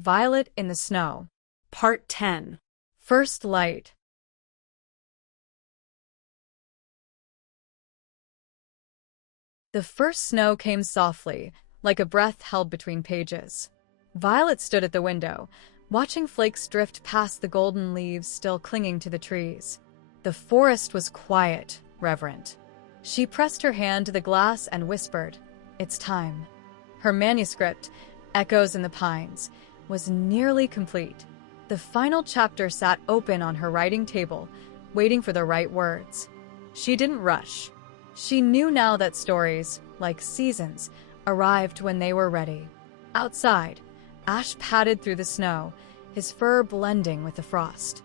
Violet in the Snow. Part 10. First Light. The first snow came softly, like a breath held between pages. Violet stood at the window, watching flakes drift past the golden leaves still clinging to the trees. The forest was quiet, reverent. She pressed her hand to the glass and whispered, "It's time." Her manuscript, Echoes in the Pines, was nearly complete. The final chapter sat open on her writing table, waiting for the right words. She didn't rush. She knew now that stories, like seasons, arrived when they were ready. Outside, Ash padded through the snow, his fur blending with the frost.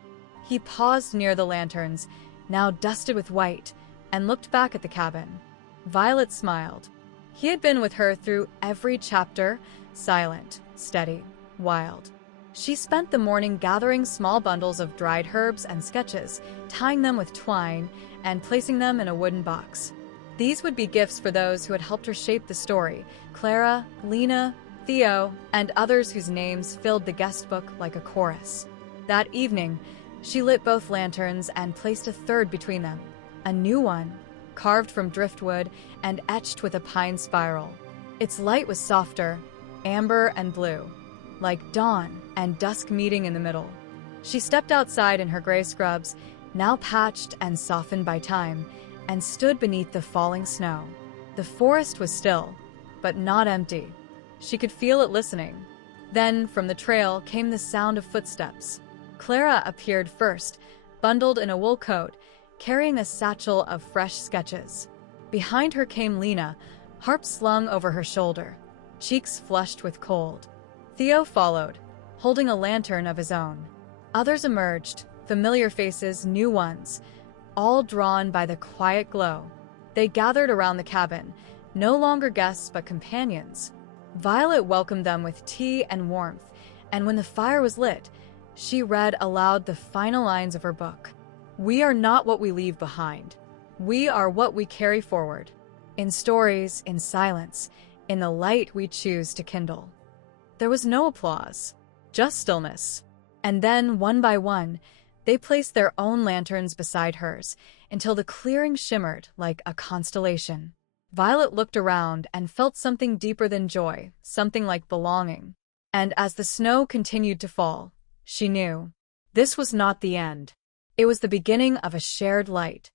He paused near the lanterns, now dusted with white, and looked back at the cabin. Violet smiled. He had been with her through every chapter, silent, steady, wild. She spent the morning gathering small bundles of dried herbs and sketches, tying them with twine, and placing them in a wooden box. These would be gifts for those who had helped her shape the story: Clara, Lena, Theo, and others whose names filled the guest book like a chorus. That evening, she lit both lanterns and placed a third between them, a new one, carved from driftwood and etched with a pine spiral. Its light was softer, amber and blue, like dawn and dusk meeting in the middle. She stepped outside in her gray scrubs, now patched and softened by time, and stood beneath the falling snow. The forest was still, but not empty. She could feel it listening. Then, from the trail, came the sound of footsteps. Clara appeared first, bundled in a wool coat, carrying a satchel of fresh sketches. Behind her came Lena, harp slung over her shoulder, cheeks flushed with cold. Theo followed, holding a lantern of his own. Others emerged, familiar faces, new ones, all drawn by the quiet glow. They gathered around the cabin, no longer guests but companions. Violet welcomed them with tea and warmth, and when the fire was lit, she read aloud the final lines of her book. "We are not what we leave behind. We are what we carry forward. In stories, in silence, in the light we choose to kindle." There was no applause, just stillness. And then, one by one, they placed their own lanterns beside hers, until the clearing shimmered like a constellation. Violet looked around and felt something deeper than joy, something like belonging. And as the snow continued to fall, she knew this was not the end. It was the beginning of a shared light.